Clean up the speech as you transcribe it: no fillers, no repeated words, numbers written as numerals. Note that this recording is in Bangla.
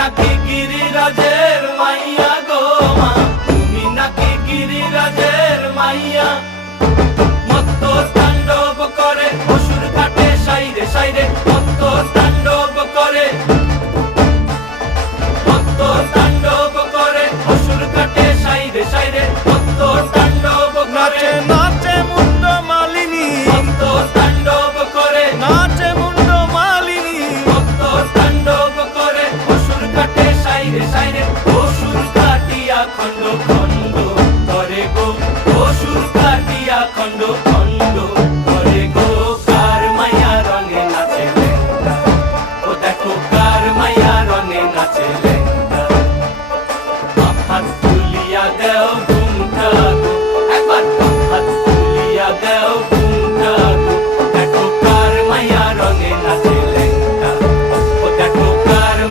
নাকি গিরিরাজের মাইয়া গো মা, তুমি নাকি গিরিরাজের মাইয়া। মত্ত তাণ্ডব করে অসুর কাটে সাইরে সাইরে, মত্ত তাণ্ডব করে, মত্ত তাণ্ডব করে অসুর কাটে সাইরে সাইরে, মত্ত তাণ্ডব করে। নাচে মুন্ড মালিনী, মত্ত তাণ্ডব করে, নাচে মুন্ড মালিনী, মত্ত তাণ্ডব করে অসুর কাটে সাইরে সাইরে, অসুর কাটিয়া খণ্ড খণ্ড করে গো, অসুর কাটিয়া খণ্ড খণ্ড করে গো। কার মায়া রঙে নাচে লেঙ্গা, ও দেখো কার মায়া রঙে নাচে লেঙ্গা।